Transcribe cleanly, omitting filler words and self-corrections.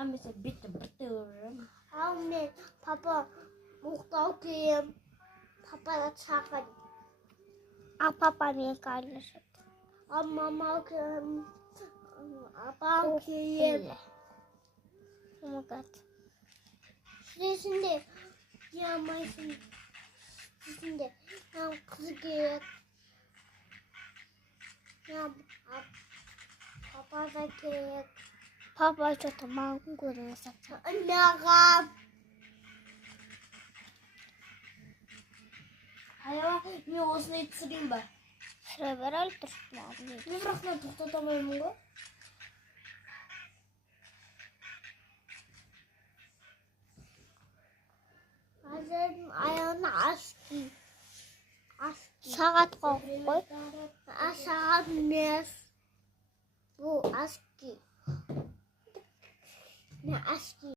Амисаа бит битүүр. Амми папа мухтауким. Папа чакан. Папа не калишат. Мамауким. Апауким. Oh my god. Şimdi yamayın. Şimdi nam kızgı. Nam papa da kek. Papa çok mango saksa. Annem. Хаяа ми уусны эцэг юм ба. Срабарал туртмаа. Би брахна тогтоомоо юм уу? Ayağını aski. Saat koy. Saat ne? Bu aski. Ne aski?